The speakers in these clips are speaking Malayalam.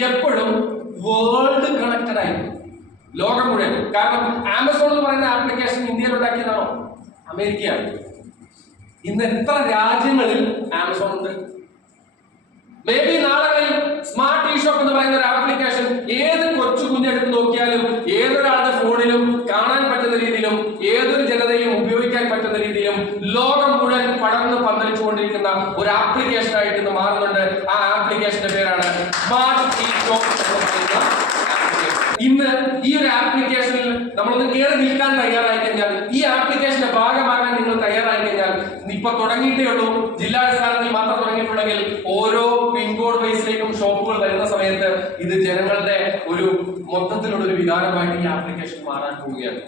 എപ്പോഴും വേൾഡ് കണക്റ്റഡ് ആയിരിക്കും. ലോകം മുഴുവൻ കാരണം ആമസോൺ എന്ന് പറയുന്ന ആപ്ലിക്കേഷൻ ഇന്ത്യയിൽ ഉണ്ടാക്കിയതാണോ? അമേരിക്കയാണ്. ഇന്ന് എത്ര രാജ്യങ്ങളിൽ ആമസോൺ ഉണ്ട്? മേ ബി നാളുകളിൽ സ്മാർട്ട് ഇ ഷോപ്പ് എന്ന് പറയുന്ന ഒരു ആപ്ലിക്കേഷൻ ഏത് കൊച്ചു കുഞ്ഞെടുത്ത് നോക്കിയാലും ഏതൊരാളുടെ ഫോണിലും കാണാൻ പറ്റുന്ന രീതിയിലും ഏതൊരു ജനതയും ഉപയോഗിക്കാൻ പറ്റുന്ന രീതിയിലും ലോകം മുഴുവൻ പടർന്ന് പന്തലിച്ചുകൊണ്ടിരിക്കുന്ന ഒരു ആപ്ലിക്കേഷൻ ആയിട്ട് ഇന്ന് മാറുന്നുണ്ട് ആ ആപ്ലിക്കേഷന്റെ പേരാണ് സ്മാർട്ട് ഇ ഷോപ്പ് എന്ന് പറയുന്ന application. ഇന്ന് ഈ ഒരു ആപ്ലിക്കേഷനിൽ നമ്മളൊന്ന് കയറി നിൽക്കാൻ തയ്യാറായി കഴിഞ്ഞാൽ ഈ ആപ്ലിക്കേഷന്റെ ഭാഗമാകാൻ നിങ്ങൾ തയ്യാറായി കഴിഞ്ഞാൽ ഇപ്പൊ തുടങ്ങിയിട്ടേ ഉള്ളൂ ജില്ലാടിസ്ഥാനത്തിൽ തുടങ്ങിയിട്ടുണ്ടെങ്കിൽ ഓരോ പിൻകോഡ് ബേസിലേക്കും ഷോപ്പുകൾ വരുന്ന സമയത്ത് ഇത് ജനങ്ങളുടെ ഒരു മൊത്തത്തിലുള്ള ഒരു വികാരമായിട്ട് ഈ ആപ്ലിക്കേഷൻ മാറാൻ പോവുകയാണ്.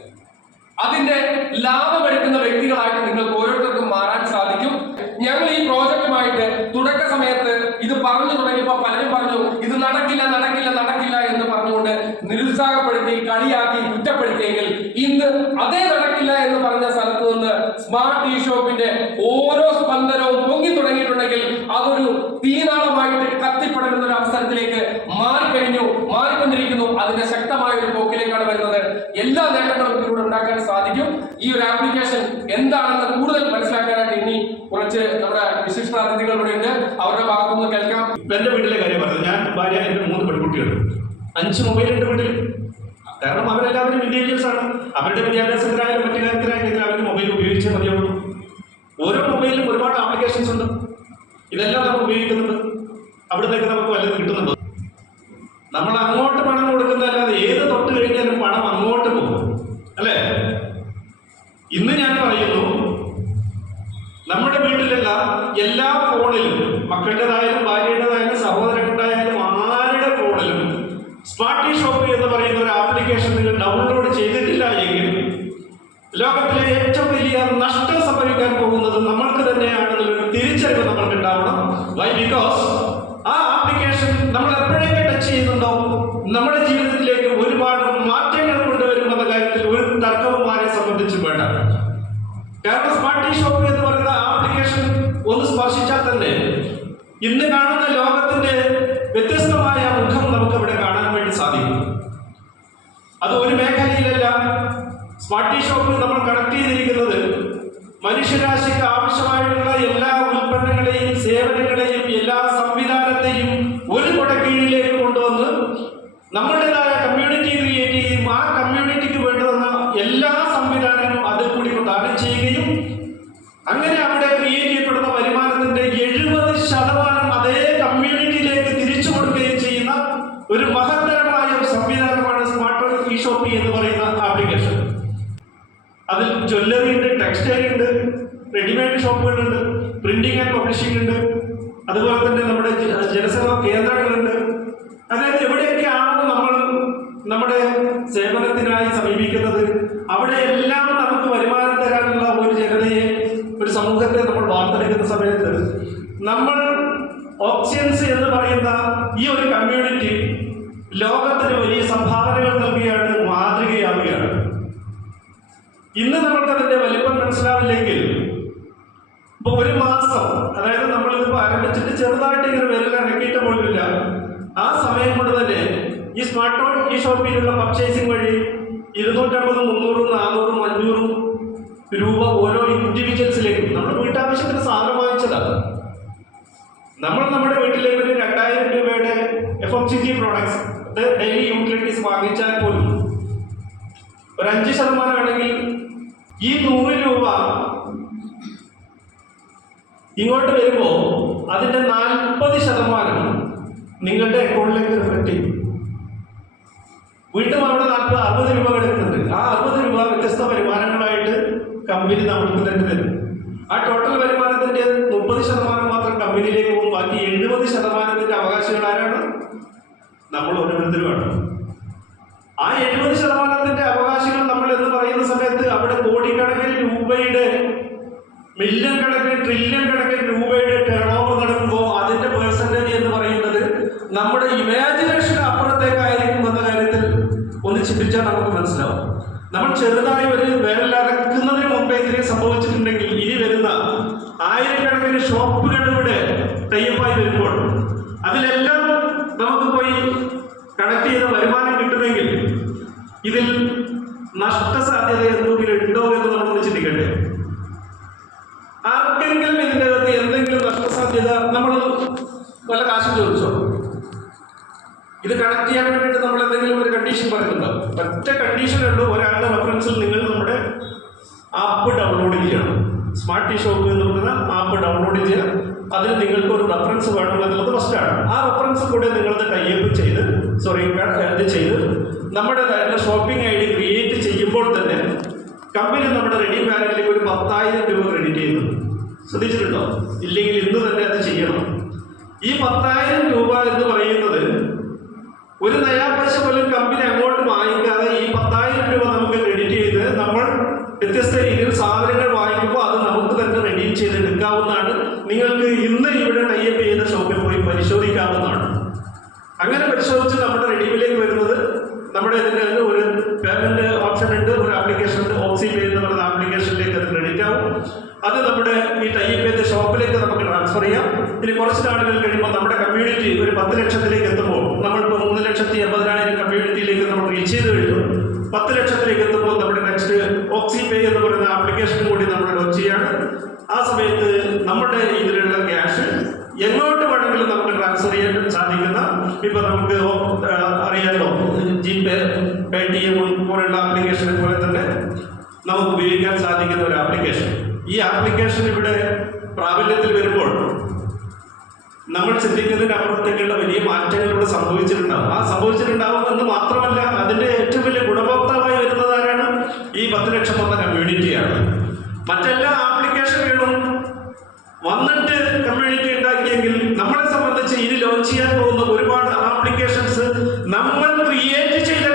അതിന്റെ ലാഭമെടുക്കുന്ന വ്യക്തികളായിട്ട് നിങ്ങൾക്ക് ഓരോരുത്തർക്കും മാറാൻ സാധിക്കും. ഞങ്ങൾ ഈ പ്രോജക്റ്റുമായിട്ട് തുടക്ക സമയത്ത് ഇത് പറഞ്ഞു തുടങ്ങിയപ്പോൾ പലരും പറഞ്ഞു ഇത് നടക്കില്ല നടക്കില്ല നടക്കില്ല എന്ന് പറഞ്ഞുകൊണ്ട് നിരുത്സാഹപ്പെടുത്തി കളിയാക്കി കുറ്റപ്പെടുത്തിയെങ്കിൽ ഇന്ന് അതേ നടക്കില്ല എന്ന് പറഞ്ഞ സ്ഥലത്ത് നിന്ന് സ്മാർട്ട് ഇ ഷോപ്പിന്റെ ഓരോ സ്പന്ദനവും തീനാളമായിട്ട് കത്തിപ്പടരുന്ന ഒരു അവസരത്തിലേക്ക് മാറിക്കഴിഞ്ഞു മാറിക്കൊണ്ടിരിക്കുന്നു അതിന്റെ ശക്തമായ ഒരു പോക്കിലേക്കാണ് വരുന്നത്. എല്ലാ നേട്ടങ്ങളും ഇതിലൂടെ ഉണ്ടാക്കാൻ സാധിക്കും. ഈ ഒരു ആപ്ലിക്കേഷൻ എന്താണെന്ന് കൂടുതൽ മനസ്സിലാക്കാനായിട്ട് ഇനി കുറച്ച് നമ്മുടെ വിശിഷ്ട ഇവിടെ ഉണ്ട്. അവരുടെ ഭാഗത്തുനിന്ന് കേൾക്കാം. എന്റെ വീട്ടിലെ കാര്യം പറഞ്ഞു ഞാൻ ഭാര്യ എന്റെ മൂന്ന് പെൺകുട്ടികൾ അഞ്ച് മൊബൈൽ ഉണ്ട് വീട്ടിൽ കാരണം അവരെല്ലാവരും വിദ്യാഭ്യാസ ആണ്. അവരുടെ വിദ്യാഭ്യാസത്തിനായാലും മറ്റു കാര്യത്തിനായാലും അവർക്ക് മൊബൈൽ ഉപയോഗിച്ചേ മതിയുള്ളൂ ഓരോ മൊബൈലിലും ഒരുപാട് ആപ്ലിക്കേഷൻസ് ഉണ്ട്. ഇതെല്ലാം നമ്മൾ ഉപയോഗിക്കുന്നുണ്ട്. അവിടത്തേക്ക് നമുക്ക് വല്ലതും കിട്ടുന്നുണ്ടോ? നമ്മൾ അങ്ങോട്ട് പണം കൊടുക്കുന്നതല്ലാതെ ഏത് തൊട്ട് കഴിഞ്ഞാലും പണം അങ്ങോട്ട് പോകും. അല്ലേ? ഇന്ന് ഞാൻ പറയുന്നു നമ്മുടെ വീട്ടിലുള്ള എല്ലാ ഫോണിലും മക്കളുടേതായാലും ഷോപ്പ് എന്ന് പറയുന്ന ആപ്ലിക്കേഷൻ ഒന്ന് സ്പർശിച്ചാൽ തന്നെ ഇന്ന് കാണുന്ന ലോകത്തിന്റെ വ്യത്യസ്തമായ മുഖം നമുക്ക് ഇവിടെ കാണാൻ വേണ്ടി സാധിക്കും. അത് ഒരു മേഖലയിലല്ല. സ്മാർട്ടി ഷോപ്പിൽ നമ്മൾ കണക്ട് ചെയ്തിരിക്കുന്നത് മനുഷ്യരാശിക്ക് ആവശ്യമായിട്ടുള്ള എല്ലാ ഉൽപ്പന്നങ്ങളെയും സേവനങ്ങളെയും എല്ലാ സംവിധാനത്തെയും ഒരു കുടക്കീഴിലേക്ക് കൊണ്ടുവന്ന് നമ്മുടേതായ കമ്മ്യൂണിറ്റി ക്രിയേറ്റ് ചെയ്യുകയും ആ കമ്മ്യൂണിറ്റിക്ക് വേണ്ടുന്ന എല്ലാ സംവിധാനങ്ങളും അതിൽ കൂടി പ്രദാനം ചെയ്യുകയും അങ്ങനെ അവിടെ ക്രിയേറ്റ് ചെയ്യപ്പെടുന്ന വരുമാനത്തിന്റെ എഴുപത് ശതമാനം അതേ കമ്മ്യൂണിറ്റിയിലേക്ക് തിരിച്ചു കൊടുക്കുകയും ചെയ്യുന്ന ഒരു മഹത്തരമായ ഒരു സംവിധാനമാണ് സ്മാർട്ട് ഇ ഷോപ്പി എന്ന് പറയുന്ന ആപ്ലിക്കേഷൻ. അതിൽ ജ്വല്ലറി ഉണ്ട് ടെക്സ്റ്റൈൽ ഉണ്ട് റെഡിമെയ്ഡ് ഷോപ്പുകളുണ്ട് പ്രിന്റിംഗ് ആൻഡ് പബ്ലിഷിംഗ് ഉണ്ട്. അതുപോലെ തന്നെ നമ്മുടെ ജനസേവ കേന്ദ്രങ്ങളുണ്ട്. അതായത് എവിടെയൊക്കെയാണ് നമ്മൾ നമ്മുടെ സേവനത്തിനായി സമീപിക്കുന്നത്? അവിടെ എല്ലാം നമ്മൾ ഓപ്ഷൻസ് എന്ന് പറയുന്ന ഈ ഒരു കമ്മ്യൂണിറ്റി ലോകത്തിന് വലിയ സംഭാവനകൾ നൽകുകയാണ് മാതൃകയാവുകയാണ്. ഇന്ന് നമുക്ക് അതിന്റെ വലിപ്പം മനസ്സിലാവില്ലെങ്കിൽ ഇപ്പൊ ഒരു മാസം അതായത് നമ്മളിതിപ്പോ ആരംഭിച്ചിട്ട് ചെറുതായിട്ട് ഇങ്ങനെ വിരൽ അനക്കിയിട്ട് പോലുമില്ല. ആ സമയം കൊണ്ട് തന്നെ ഈ സ്മാർട്ട് ഫോൺ ഈ ഷോപ്പിലുള്ള പർച്ചേസിംഗ് വഴി ഇരുന്നൂറ്റമ്പതും മുന്നൂറും നാനൂറും അഞ്ഞൂറും രൂപ ഓരോ ഇൻഡിവിജ്വൽസിലേക്കും നമ്മുടെ വീട്ടാവശ്യത്തിന് സാധനം വാങ്ങിച്ചതാണ്. നമ്മൾ നമ്മുടെ വീട്ടിലേക്ക് ഒരു രണ്ടായിരം രൂപയുടെ F M C G products daily utilities വാങ്ങിച്ചാൽ പോലും ഒരു അഞ്ച് ശതമാനമാണെങ്കിൽ ഈ നൂറ് രൂപ ഇങ്ങോട്ട് വരുമ്പോൾ അതിന്റെ നാൽപ്പത് ശതമാനം നിങ്ങളുടെ അക്കൗണ്ടിലേക്ക് റിഫ്ലക്ട് ചെയ്യും. വീണ്ടും അവിടെ നാൽപ്പത് അറുപത് രൂപ കിടക്കുന്നുണ്ട്. ആ അറുപത് രൂപ വ്യത്യസ്ത വരുമാനങ്ങളായിട്ട് കമ്പനി നമ്മൾക്ക് തന്നെ തരും. ആ ടോട്ടൽ വരുമാനത്തിന്റെ മുപ്പത് ശതമാനം മാത്രം കമ്പനിയിലേക്ക് പോകും ബാക്കി എഴുപത് ശതമാനത്തിന്റെ അവകാശികൾ ആരാണ്? നമ്മൾ ഓരോരുത്തരുമാണ് ആ എഴുപത് ശതമാനത്തിന്റെ അവകാശികൾ നമ്മൾ എന്ന് പറയുന്ന സമയത്ത് അവിടെ കോടിക്കണക്കിന് രൂപയുടെ മില്യൺ കണക്കിന് ട്രില്യൺ കണക്കിന് രൂപയുടെ ടേൺ ഓവർ നടക്കുമ്പോൾ അതിന്റെ പേഴ്സന്റേജ് എന്ന് പറയുന്നത് നമ്മുടെ ഇമാജിനേഷൻ അപ്പുറത്തേക്കായിരിക്കും എന്ന കാര്യത്തിൽ ഒന്ന് ചിന്തിച്ചാൽ നമുക്ക് മനസ്സിലാവും. നമ്മൾ ചെറുതായി ഒരു വിരലറക്കുന്നതിന് മുമ്പേ ഇതിനെ സംഭവിച്ചിട്ടുണ്ടെങ്കിൽ ആയിരക്കണക്കിന് ഷോപ്പുകളിലൂടെ തയ്യപ്പായി വരുമ്പോൾ അതിലെല്ലാം നമുക്ക് പോയി കണക്ട് ചെയ്ത വരുമാനം കിട്ടുമെങ്കിൽ ഇതിൽ നഷ്ടസാധ്യത എന്തെങ്കിലും ഉണ്ടോ എന്ന് നമ്മൾ ചിന്തിക്കട്ടെ ആർക്കെങ്കിലും ഇതിന്റെ അകത്ത് എന്തെങ്കിലും നഷ്ടസാധ്യത നമ്മൾ വല്ല കാശും ചോദിച്ചോ? ഇത് കണക്ട് ചെയ്യാൻ വേണ്ടിയിട്ട് നമ്മൾ എന്തെങ്കിലും ഒരു കണ്ടീഷൻ പറയുന്നുണ്ടോ ഒറ്റ കണ്ടീഷൻ ഉള്ളൂ ഒരാളുടെ റെഫറൻസിൽ നിങ്ങൾ നമ്മുടെ ആപ്പ് ഡൗൺലോഡ് ചെയ്യണം സ്മാർട്ട് ടി ഷോപ്പ് എന്ന് പറയുന്ന ആപ്പ് ഡൗൺലോഡ് ചെയ്യുക അതിൽ നിങ്ങൾക്ക് ഒരു റെഫറൻസ് വേണം എന്നുള്ളത് ഫസ്റ്റാണ് ആ റെഫറൻസ് കൂടെ നിങ്ങളത് ടൈപ്പ് ചെയ്ത് സോറി ഇത് ചെയ്ത് നമ്മുടേതായിട്ടുള്ള ഷോപ്പിംഗ് ഐ ഡി ക്രിയേറ്റ് ചെയ്യുമ്പോൾ തന്നെ കമ്പനി നമ്മുടെ റെഡി പാനലിലേക്ക് ഒരു പത്തായിരം രൂപ ക്രെഡിറ്റ് ചെയ്യുന്നു. ശ്രദ്ധിച്ചിട്ടുണ്ടോ? ഇല്ലെങ്കിൽ ഇന്ന് തന്നെ അത് ചെയ്യണം. ഈ പത്തായിരം രൂപ എന്ന് പറയുന്നത് ഒരു നയാപൈസ പോലും കമ്പനി അങ്ങോട്ട് വാങ്ങിക്കാതെ ഈ പത്തായിരം രൂപ നമുക്ക് ക്രെഡിറ്റ് ചെയ്ത് നമ്മൾ വ്യത്യസ്ത രീതിയിൽ സാധനങ്ങൾ വാങ്ങിക്കുമ്പോൾ അത് നമുക്ക് തന്നെ റെഡീം ചെയ്ത് എടുക്കാവുന്നതാണ് നിങ്ങൾക്ക് ഇന്ന് ഇവിടെ ടൈപ്പ് ചെയ്ത ഷോപ്പിൽ പോയി പരിശോധിക്കാവുന്നതാണ് അങ്ങനെ പരിശോധിച്ച് നമ്മുടെ റെഡിമിലേക്ക് വരുന്നത് നമ്മുടെ ഇതിന്റെ ഒരു പേയ്മെന്റ് ഓപ്ഷൻ ഉണ്ട് ഒരു ആപ്ലിക്കേഷൻ ഉണ്ട് ഓക്സി പേ എന്ന് പറയുന്ന ആപ്ലിക്കേഷനിലേക്ക് അത് ക്രെഡിറ്റ് ആവും. അത് നമ്മുടെ ഈ ടൈപ്പ് ചെയ്ത ഷോപ്പിലേക്ക് നമുക്ക് ട്രാൻസ്ഫർ ചെയ്യാം. ഇനി കുറച്ച് നാളുകൾ കഴിയുമ്പോൾ നമ്മുടെ കമ്മ്യൂണിറ്റി ഒരു പത്ത് ലക്ഷത്തിലേക്ക് എത്തുമ്പോൾ നമ്മളിപ്പോൾ മൂന്ന് ലക്ഷത്തി എൺപതിനായിരം കമ്മ്യൂണിറ്റിയിലേക്ക് നമ്മൾ റീച്ച് ചെയ്ത് കഴിഞ്ഞു. പത്ത് ലക്ഷത്തിലേക്ക് എത്തുമ്പോൾ നമ്മുടെ നെക്സ്റ്റ് ഓക്സി പേ എന്ന് പറയുന്ന ആപ്ലിക്കേഷൻ കൂടി നമ്മൾ ലോഞ്ച് ചെയ്യാണ് ആ സമയത്ത് നമ്മുടെ ഇതിലുള്ള ക്യാഷ് എങ്ങോട്ട് വേണമെങ്കിലും നമുക്ക് ട്രാൻസ്ഫർ ചെയ്യാൻ സാധിക്കുന്ന ഇപ്പൊ നമുക്ക് അറിയാലോ. ജിപേ പേ ടി എം പോലുള്ള ആപ്ലിക്കേഷനെ പോലെ തന്നെ നമുക്ക് ഉപയോഗിക്കാൻ സാധിക്കുന്ന ഒരു ആപ്ലിക്കേഷൻ ഈ ആപ്ലിക്കേഷൻ ഇവിടെ പ്രാബല്യത്തിൽ വരുമ്പോൾ നമ്മൾ ചിന്തിക്കുന്നതിന് അപ്പുറത്തേക്കുള്ള വലിയ മാറ്റങ്ങൾ ഇവിടെ സംഭവിച്ചിട്ടുണ്ടാവും. ആ സംഭവിച്ചിട്ടുണ്ടാവും എന്ന് മാത്രമല്ല അതിന്റെ ഏറ്റവും വലിയ ഗുണഭോക്താവായി വരുന്നത് ആരാണ്? ഈ പത്ത് ലക്ഷം വന്ന കമ്മ്യൂണിറ്റിയാണ് മറ്റെല്ലാ ആപ്ലിക്കേഷനുകളും വന്നിട്ട് കമ്മ്യൂണിറ്റി ഉണ്ടാക്കിയെങ്കിൽ നമ്മളെ സംബന്ധിച്ച് ഇനി ലോഞ്ച് ചെയ്യാൻ പോകുന്ന ഒരുപാട് ആപ്ലിക്കേഷൻസ് നമ്മൾ ക്രിയേറ്റ് ചെയ്ത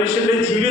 മനുഷ്യന്റെ ജീവിതത്തിലേക്ക്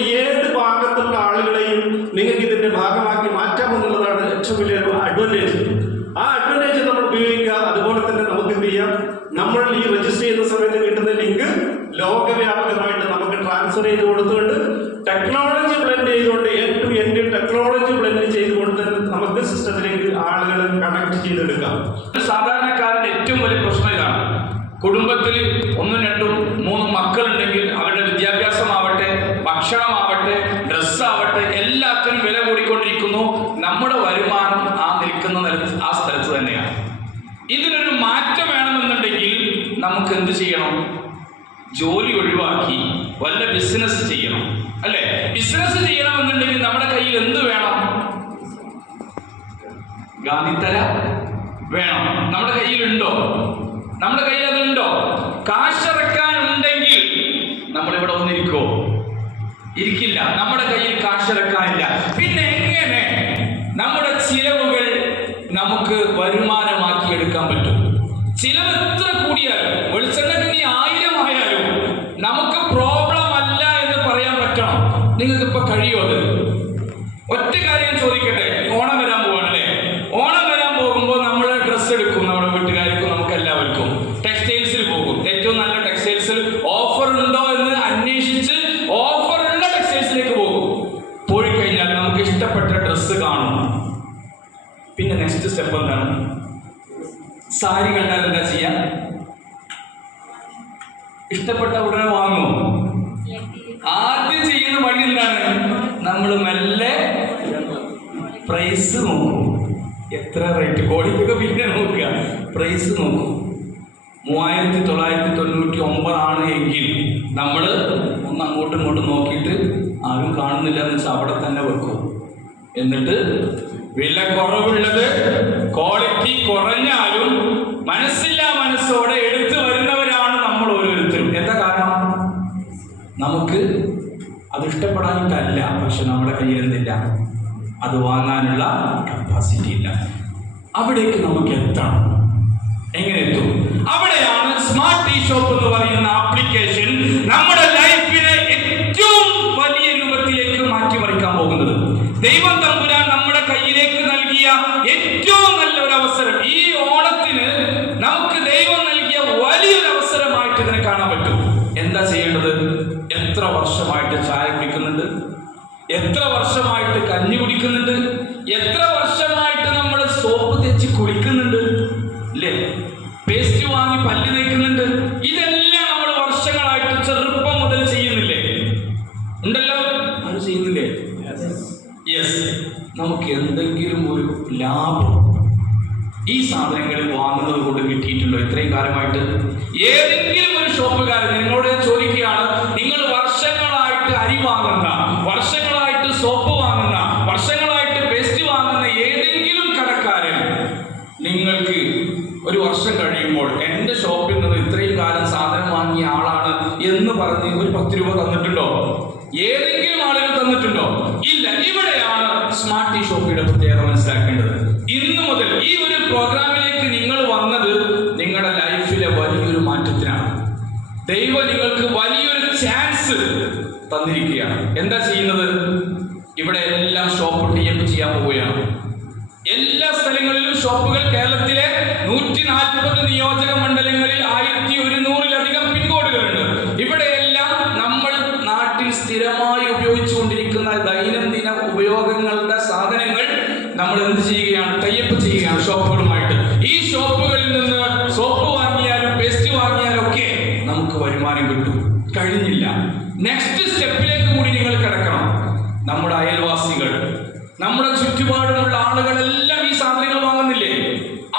ലോകത്തിന്റെ ഏത് ഭാഗത്തുള്ള ആളുകളെയും നിങ്ങൾക്ക് ഇതിന്റെ ഭാഗമാക്കി മാറ്റാമെന്നുള്ളതാണ് ഏറ്റവും വലിയ അഡ്വാന്റേജ് ആ അഡ്വാന്റേജ് നമ്മൾ ഉപയോഗിക്കുക അതുപോലെ തന്നെ നമുക്ക് എന്ത് ചെയ്യാം നമ്മൾ ഈ രജിസ്റ്റർ ചെയ്യുന്ന സമയത്ത് കിട്ടുന്ന ലിങ്ക് ലോകവ്യാപകമായിട്ട് നമുക്ക് ട്രാൻസ്ഫർ ചെയ്ത് കൊടുത്തുകൊണ്ട് ടെക്നോളജി ബ്ലെൻഡ് ചെയ്തുകൊണ്ട് end to end technology blend ചെയ്തുകൊണ്ട് നമുക്ക് സിസ്റ്റത്തിലേക്ക് ആളുകളെ കണക്ട് ചെയ്തെടുക്കാം ഒരു സാധാരണക്കാരന്റെ ഏറ്റവും വലിയ പ്രശ്നം ഇതാണ് കുടുംബത്തിൽ ഒന്നും രണ്ടും മൂന്നും മക്കളുണ്ടെങ്കിൽ അവരുടെ വിദ്യാഭ്യാസമാവട്ടെ ഭക്ഷണമാവട്ടെ ഡ്രസ്സാവട്ടെ എല്ലാത്തിനും വില കൂടിക്കൊണ്ടിരിക്കുന്നു. നമ്മുടെ വരുമാനം ആ നിൽക്കുന്ന ആ സ്ഥലത്ത് തന്നെയാണ്. ഇതിനൊരു മാറ്റം വേണമെന്നുണ്ടെങ്കിൽ നമുക്ക് എന്ത് ചെയ്യണം? ജോലി ഒഴിവാക്കി വല്ല ബിസിനസ് ചെയ്യണം. അല്ലേ? ബിസിനസ് ചെയ്യണമെന്നുണ്ടെങ്കിൽ നമ്മുടെ കയ്യിൽ എന്ത് വേണം? ഗാന്ധിത്തല വേണം. നമ്മുടെ കയ്യിലുണ്ടോ? നമ്മുടെ കയ്യിൽ അതുണ്ടോ? കാശിറക്കാനുണ്ടെങ്കിൽ നമ്മളിവിടെ വന്നിരിക്കോ ഇരിക്കില്ല. നമ്മുടെ കയ്യിൽ കാശിറക്കാനില്ല പിന്നെ എങ്ങനെ നമ്മുടെ ചിലവുകൾ നമുക്ക് വരുമാനമാക്കി എടുക്കാൻ പറ്റും? ചിലവ് എത്ര കൂടിയാലും വെളിച്ചെണ്ണക്ക് ഇനി ആയിരം ആയാലും നമുക്ക് പ്രോബ്ലം അല്ല എന്ന് പറയാൻ പറ്റണം. നിങ്ങൾക്ക് ഇപ്പൊ കഴിയോ ഒറ്റ കാര്യം നെക്സ്റ്റ് സ്റ്റെപ്പ് എന്താണ്? സാരി കണ്ടാൽ എന്താ ചെയ്യാം? ഇഷ്ടപ്പെട്ട ഉടനെ വാങ്ങുമോ ആദ്യം ചെയ്യുന്ന പണി എന്താണ്? നമ്മൾ മെല്ലെ പ്രൈസ് നോക്കും. എത്ര റേറ്റ് കോടിക്കൊക്കെ പിന്നെ നോക്കുക. പ്രൈസ് നോക്കും. മൂവായിരത്തി തൊള്ളായിരത്തി തൊണ്ണൂറ്റി ഒമ്പതാണ് എങ്കിൽ നമ്മൾ ഒന്ന് അങ്ങോട്ടും ഇങ്ങോട്ടും നോക്കിയിട്ട് ആരും കാണുന്നില്ല എന്ന് വെച്ചാൽ അവിടെ തന്നെ വെക്കും. എന്നിട്ട് വില കുറവുള്ളത് ക്വാളിറ്റി കുറഞ്ഞാലും മനസ്സില്ലാ മനസ്സോടെ എടുത്തു വരുന്നവരാണ് നമ്മൾ ഓരോരുത്തരും. എന്താ കാരണം? നമുക്ക് അത് ഇഷ്ടപ്പെടാനിട്ടല്ല പക്ഷെ നമ്മുടെ കയ്യിൽ എന്തില്ല അത് വാങ്ങാനുള്ള കപ്പാസിറ്റി ഇല്ല. അവിടേക്ക് നമുക്ക് എത്തണം. എങ്ങനെ എത്തും? അവിടെയാണ് സ്മാർട്ട് ടീ ഷോപ്പ് എന്ന് പറയുന്ന ആപ്ലിക്കേഷൻ നമ്മുടെ ദൈവം തമ്പുരാൻ നമ്മുടെ കയ്യിലേക്ക് നൽകിയ ഏറ്റവും നല്ല ഒരു അവസരം ഈ ഓണത്തിന് നമുക്ക് ദൈവം നൽകിയ വലിയൊരു അവസരമായിട്ട് ഇതിനെ കാണാൻ പറ്റും. എന്താ ചെയ്യേണ്ടത്? എത്ര വർഷമായിട്ട് ചായ കുടിക്കുന്നുണ്ട്? എത്ര വർഷമായിട്ട് കഞ്ഞി കുടിക്കുന്നുണ്ട്? എത്ര വർഷമായിട്ട് നമ്മൾ സോപ്പ് തെച്ച് കുളിക്കുന്നുണ്ട് അല്ലേ പേസ്റ്റ് വാങ്ങി പല്ല് തേക്കുന്നുണ്ട്? ഇതെല്ലാം നമ്മൾ വർഷങ്ങളായിട്ട് ചെറുപ്പം മുതൽ ചെയ്യുന്നില്ലേ? ഉണ്ടല്ലോ? അത് ചെയ്യുന്നില്ലേ? യെസ് നമുക്ക് എന്തെങ്കിലും ഒരു ലാഭം ഈ സാധനങ്ങൾ വാങ്ങുന്നത് കൊണ്ട് കിട്ടിയിട്ടുണ്ടോ? ഇത്രയും കാലമായിട്ട് ഏതെങ്കിലും ഒരു ഷോപ്പുകാരൻ നിങ്ങളോട് ചോദിക്കുകയാണ് നിങ്ങൾ വർഷങ്ങളായിട്ട് അരി വാങ്ങുന്ന വർഷങ്ങളായിട്ട് സോപ്പ് വാങ്ങുന്ന വർഷങ്ങളായിട്ട് പേസ്റ്റ് വാങ്ങുന്ന ഏതെങ്കിലും കടക്കാരൻ നിങ്ങൾക്ക് ഒരു വർഷം കഴിയുമ്പോൾ എന്റെ ഷോപ്പിൽ നിന്ന് ഇത്രയും കാലം സാധനം വാങ്ങിയ ആളാണ് എന്ന് പറഞ്ഞ് ഒരു പത്ത് രൂപ തന്നിട്ടുണ്ടോ? ഏതെങ്കിലും ആളുകൾ തന്നിട്ടുണ്ടോ ഇല്ല ഇവിടെയാണ് സ്മാർട്ട് ടീ ഷോപ്പിയുടെ പ്രത്യേകത മനസ്സിലാക്കേണ്ടത്. ഇന്ന് മുതൽ ഈ ഒരു പ്രോഗ്രാമിലേക്ക് നിങ്ങൾ വന്നത് നിങ്ങളുടെ ലൈഫിലെ വലിയൊരു മാറ്റത്തിനാണ്. ദൈവം നിങ്ങൾക്ക് വലിയൊരു ചാൻസ് തന്നിരിക്കുകയാണ്. എന്താ ചെയ്യുന്നത്? ഇവിടെ എല്ലാം ഷോപ്പ് ടീയപ്പ് ചെയ്യാൻ പോവുകയാണ്. എല്ലാ സ്ഥലങ്ങളിലും ഷോപ്പുകൾ കേരളത്തിലെ നൂറ്റി നാൽപ്പത് നിയോജക മണ്ഡലങ്ങളിൽ ആയിരത്തി ഒരുന്നൂറിലധികം പിൻകോഡുകളുണ്ട് ഇവിടെയെല്ലാം നമ്മൾ നാട്ടിൽ സ്ഥിരമായി ഉപയോഗിച്ചുകൊണ്ടിരിക്കുന്ന ദൈനംദിന ഉപയോഗങ്ങളുടെ സാധനങ്ങൾ നമ്മൾ എന്ത് ചെയ്യുകയാണ് ടൈപ്പ് ചെയ്യുകയാണ് ഷോപ്പുകളുമായിട്ട് ഈ ഷോപ്പുകളിൽ നിന്ന് സോപ്പ് വാങ്ങിയാലും പേസ്റ്റ് വാങ്ങിയാലും ഒക്കെ നമുക്ക് വരുമാനം കിട്ടും കഴിഞ്ഞില്ല നെക്സ്റ്റ് സ്റ്റെപ്പിലേക്ക് കൂടി നിങ്ങൾ കിടക്കണം നമ്മുടെ അയൽവാസികൾ നമ്മുടെ ചുറ്റുപാടുമുള്ള ആളുകളെല്ലാം ഈ സാധനങ്ങൾ വാങ്ങുന്നില്ലേ?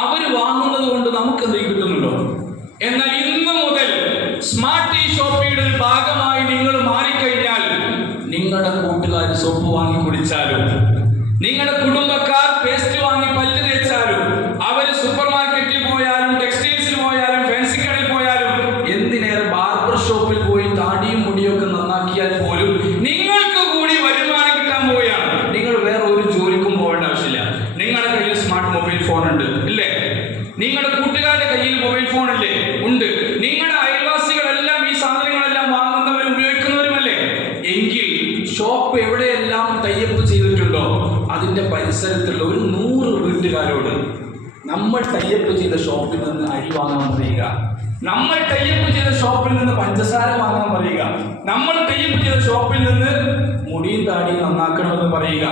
അവർ വാങ്ങുന്നത് കൊണ്ട് നമുക്ക് എന്തെങ്കിലും കിട്ടുന്നുണ്ടോ? എന്നാൽ ഇന്ന് മുതൽ സ്മാർട്ട് ഈ ഷോപ്പിയുടെ ഒരു ഭാഗമായി നിങ്ങൾ മാറിക്കഴിഞ്ഞാൽ നിങ്ങളുടെ കൂട്ടുകാർ സോപ്പ് വാങ്ങി കുടിച്ചാലും നിങ്ങളുടെ കുടുംബക്കാർ പേസ്റ്റ് വാങ്ങി പല്ല് തേച്ചാലും അവർ സൂപ്പർ മാർക്കറ്റിൽ പോയാലും ടെക്സ്റ്റൈൽസിൽ പോയാലും ഫാൻസി കടയിൽ പോയാലും എന്തിനേറെ ബാർബർ ഷോപ്പിൽ പോയി താടിയും മുടിയും ഒക്കെ നന്നാക്കിയാൽ പോലും നിങ്ങൾക്ക് കൂടി വരുമാനം കിട്ടാൻ പോവുകയാണ് നിങ്ങൾ വേറെ ഒരു ജോലിക്കും പോകേണ്ട ആവശ്യമില്ല നിങ്ങളുടെ കയ്യിൽ സ്മാർട്ട് മൊബൈൽ ഫോൺ ഉണ്ട് ഇല്ലേ നിങ്ങളുടെ കൂട്ടുകാരുടെ കയ്യിൽ മൊബൈൽ ഫോൺ ഇല്ലേ ഉണ്ട് നിങ്ങളുടെ അയൽവാസികളെല്ലാം ഈ സാധനങ്ങളെല്ലാം വാങ്ങുന്നവരും ഉപയോഗിക്കുന്നവരുമല്ലേ എങ്കിൽ ഷോപ്പ് എവിടെയെല്ലാം തയ്യപ്പ് ചെയ്തിട്ടുണ്ടോ അതിന്റെ പരിസരത്തുള്ള ഒരു നൂറ് വീട്ടുകാരോട് നമ്മൾ തയ്യപ്പ് ചെയ്ത ഷോപ്പിൽ നിന്ന് അരി വാങ്ങാൻ പറയുക. നമ്മൾ തയ്യപ്പ് ചെയ്ത ഷോപ്പിൽ നിന്ന് പഞ്ചസാര വാങ്ങാൻ പറയുക. നമ്മൾ തയ്യപ്പ് ചെയ്ത ഷോപ്പിൽ നിന്ന് മുടിയും താടി നന്നാക്കണമെന്ന് പറയുക.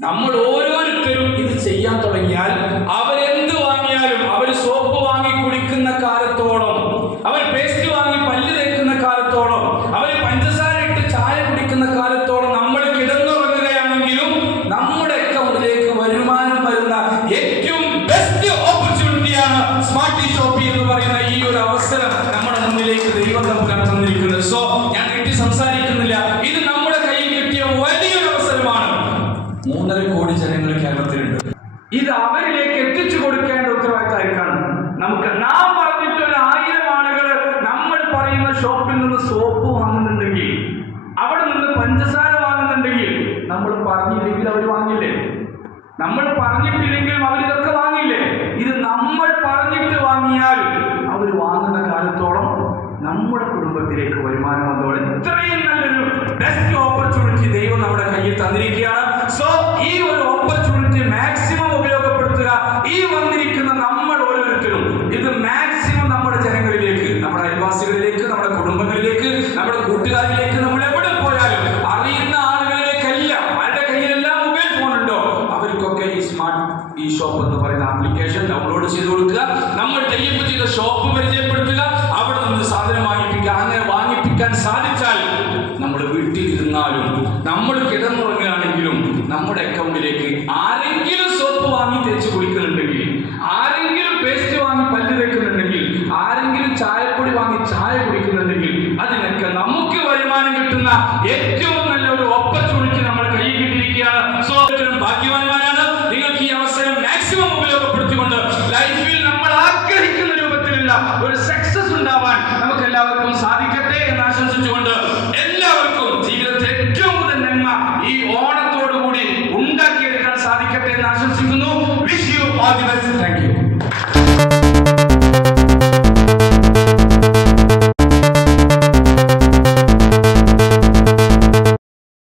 നമ്മൾ ഓരോരുത്തരും ഇത് ചെയ്യാൻ തുടങ്ങിയാൽ അവരെന്ത് വാങ്ങിയാലും അവർ സോപ്പ് വാങ്ങി കുടിക്കുന്ന കാലത്തോളം നമ്മൾ പറഞ്ഞിട്ടില്ലെങ്കിലും അവർ ഇതൊക്കെ വാങ്ങില്ലേ ഇത് നമ്മൾ പറഞ്ഞിട്ട് വാങ്ങിയാൽ അവർ വാങ്ങുന്ന കാലത്തോളം നമ്മുടെ കുടുംബത്തിലേക്ക് വരുമാനം വന്നോളെ. ഇത്രയും നല്ലൊരു ബെസ്റ്റ് ഓപ്പർച്യൂണിറ്റി ദൈവം നമ്മുടെ കയ്യിൽ തന്നിരിക്കുകയാണ്. സോ ഷോപ്പ് വരെ